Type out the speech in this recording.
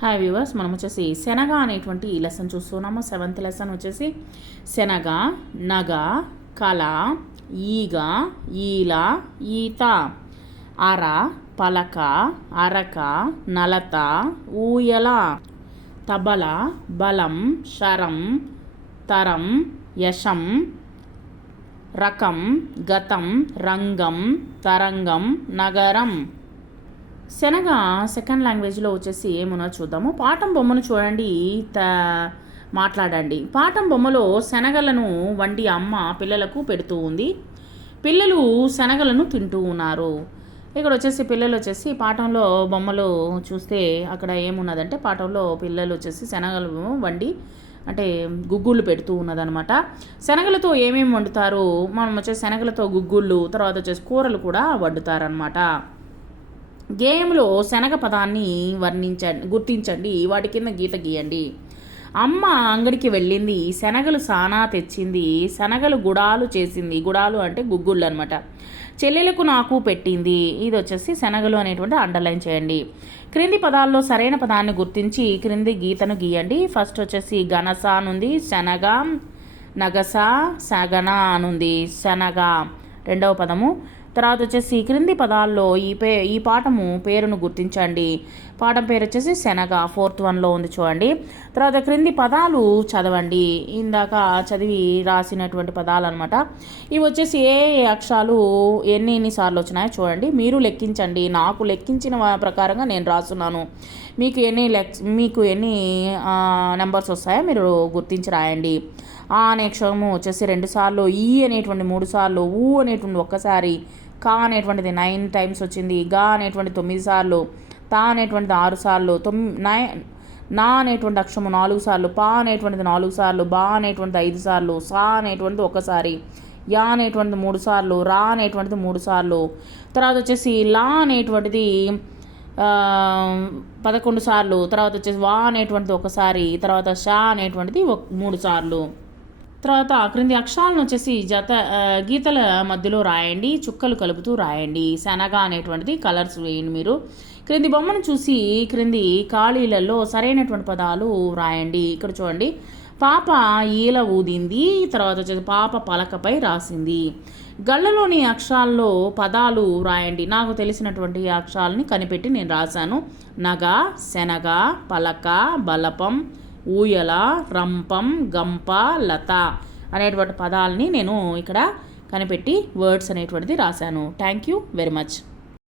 Hi viewers మనం వచ్చేసి శనగ అనేటువంటి ఈ లెసన్ చూస్తున్నాము. సెవెంత్ లెసన్ వచ్చేసి శనగ నగ కల ఈగ ఈల ఈత అర పలక అరక నలత ఊయల తబల బలం శరం తరం యశం రకం గతం రంగం తరంగం నగరం. శనగ సెకండ్ లాంగ్వేజ్లో వచ్చేసి ఏమున్నా చూద్దాము. పాఠం బొమ్మను చూడండి త మాట్లాడండి. పాఠం బొమ్మలో శనగలను వండి అమ్మ పిల్లలకు పెడుతూ ఉంది. పిల్లలు శనగలను తింటూ ఉన్నారు. ఇక్కడ వచ్చేసి పిల్లలు వచ్చేసి పాఠంలో బొమ్మలు చూస్తే అక్కడ ఏమున్నదంటే పాఠంలో పిల్లలు వచ్చేసి శనగలు వండి అంటే గుగ్గుళ్ళు పెడుతూ ఉన్నదనమాట శనగలతో ఏమేమి వండుతారు? మనం వచ్చేసి శనగలతో గుగ్గుళ్ళు తర్వాత వచ్చేసి కూరలు కూడా వండుతారనమాట గేయంలో శనగ పదాన్ని వర్ణించండి గుర్తించండి. వాటి కింద గీత గీయండి. అమ్మ అంగడికి వెళ్ళింది శనగలు సానా తెచ్చింది శనగలు గుడాలు చేసింది. గుడాలు అంటే గుగ్గుళ్ళు అనమాట చెల్లెలకు నాకు పెట్టింది. ఇది వచ్చేసి శనగలు అనేటువంటి అండర్లైన్ చేయండి. క్రింది పదాల్లో సరైన పదాన్ని గుర్తించి క్రింది గీతను గీయండి. ఫస్ట్ వచ్చేసి గనస అనుంది శనగ నగస సగన అనుంది. శనగ రెండవ పదము తర్వాత వచ్చేసి క్రింది పదాల్లో ఈ పే ఈ పాఠము పేరును గుర్తించండి. పాఠం పేరు వచ్చేసి శనగ ఫోర్త్ వన్లో ఉంది చూడండి. తర్వాత క్రింది పదాలు చదవండి. ఇందాక చదివి రాసినటువంటి పదాలు అనమాట ఇవి వచ్చేసి ఏ అక్షరాలు ఎన్ని ఎన్నిసార్లు వచ్చినాయో చూడండి. మీరు లెక్కించండి. నాకు లెక్కించిన ప్రకారంగా నేను రాస్తున్నాను. మీకు ఎన్ని లెక్ మీకు ఎన్ని నెంబర్స్ వస్తాయో మీరు గుర్తించి రాయండి. ఆ అనే అక్షరము వచ్చేసి రెండు సార్లు ఈ అనేటువంటి మూడు సార్లు ఊ అనేటువంటి ఒక్కసారి కా అనేటువంటిది నైన్ టైమ్స్ వచ్చింది గా అనేటువంటి తొమ్మిది సార్లు తా అనేటువంటిది ఆరు సార్లు తొమ్మి నై నా అనేటువంటి అక్షరము నాలుగు సార్లు పా అనేటువంటిది నాలుగు సార్లు బా అనేటువంటిది ఐదు సార్లు సా అనేటువంటిది ఒకసారి యా అనేటువంటిది మూడు సార్లు రా అనేటువంటిది మూడు సార్లు. తర్వాత వచ్చేసి లా అనేటువంటిది పదకొండు సార్లు తర్వాత వచ్చేసి వా అనేటువంటిది ఒకసారి తర్వాత షా అనేటువంటిది మూడు సార్లు. తర్వాత క్రింది అక్షరాలను వచ్చేసి జత గీతల మధ్యలో రాయండి చుక్కలు కలుపుతూ రాయండి. శనగ అనేటువంటిది కలర్స్ వేయండి మీరు. క్రింది బొమ్మను చూసి క్రింది ఖాళీలలో సరైనటువంటి పదాలు రాయండి. ఇక్కడ చూడండి. పాప ఈల ఊదింది తర్వాత వచ్చేసి పాప పలకపై రాసింది. గళ్ళలోని అక్షరాల్లో పదాలు రాయండి. నాకు తెలిసినటువంటి అక్షరాలని కనిపెట్టి నేను రాశాను. నగ శనగ పలక బలపం ఊయల రంపం గంప లత అనేటువంటి పదాలని నేను ఇక్కడ కనిపెట్టి వర్డ్స్ అనేటువంటిది రాశాను. Thank you very much